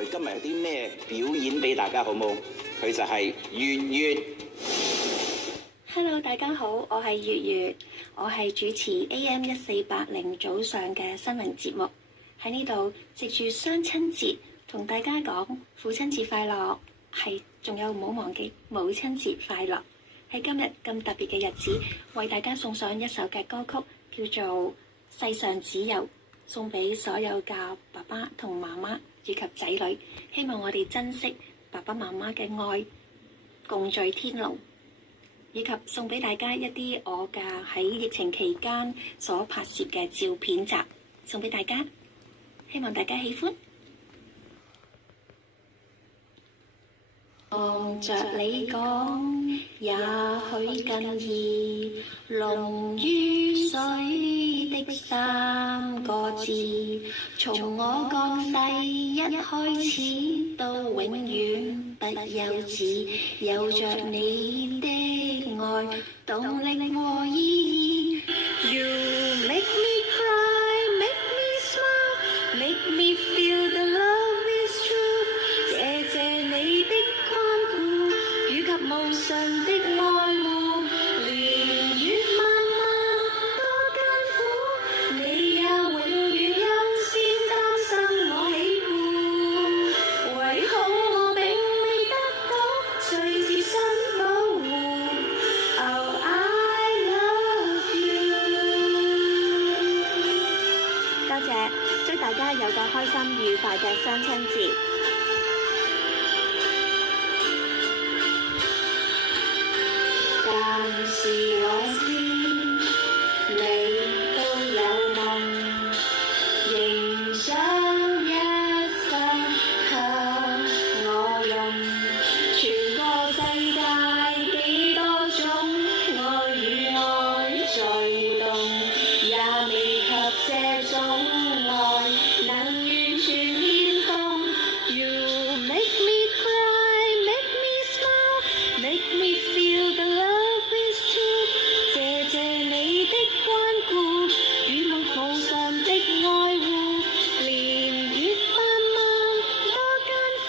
今日有啲咩表演俾大家好冇？佢就係月月。Hello， 大家好，我係月月，我係主持 AM1480早上嘅新聞節目。喺呢度藉住雙親節同大家講父親節快樂，仲有唔好忘記母親節快樂。喺今日咁特別嘅日子，為大家送上一首嘅歌曲，叫做《世上只有》，送俾所有嘅爸爸同媽媽以及仔女。希望我哋珍惜爸爸媽媽嘅愛，共聚天倫。以及送俾大家一啲我嘅喺疫情期間所拍攝嘅照片集，送俾大家，希望大家喜歡。望着你講，也許更易濃於水的三個字，從我降世一開始到永遠不休止，有着你的愛動力和意義。You make me cry, make me smile, make me feel the love is true。謝謝你的關顧以及無盡的愛護，年月漫漫多艱苦，你也永遠優先擔心我喜惡，唯恐我並未得到最貼身保護。Oh, I love you。多謝，祝大家有個開心愉快嘅雙親節。但是我知你都有夢，仍想一生給我用，全個世界幾多種愛與愛在互動，也未及這種愛能完全獻奉。You make me cry, make me smile, make me feel the love is true。謝謝你的關顧與無盡的愛護，年月漫漫多艱苦，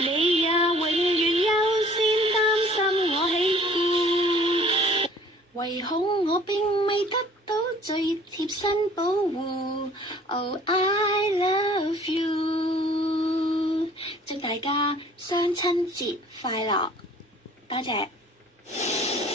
你也永遠優先擔心我喜惡，唯恐我並未得到最貼身保護。Oh, I love you。祝大家雙親節快樂，多謝。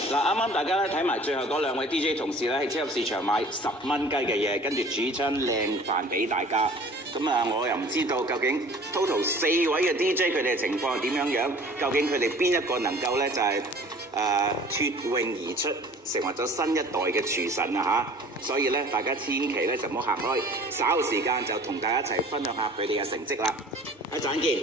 嗱，啱啱大家咧睇埋最後嗰兩位 DJ 同事咧喺超級市場買10蚊雞嘅嘢，跟住煮餐靚飯俾大家。咁啊，我又唔知道究竟 total 4位嘅 DJ 佢哋嘅情況係點樣？究竟佢哋邊一個能夠咧就係脫穎而出，成為咗新一代嘅廚神啊嚇！所以咧，大家千祈咧就唔好行開，稍後時間就同大家一齊分享下佢哋嘅成績啦。一陣見。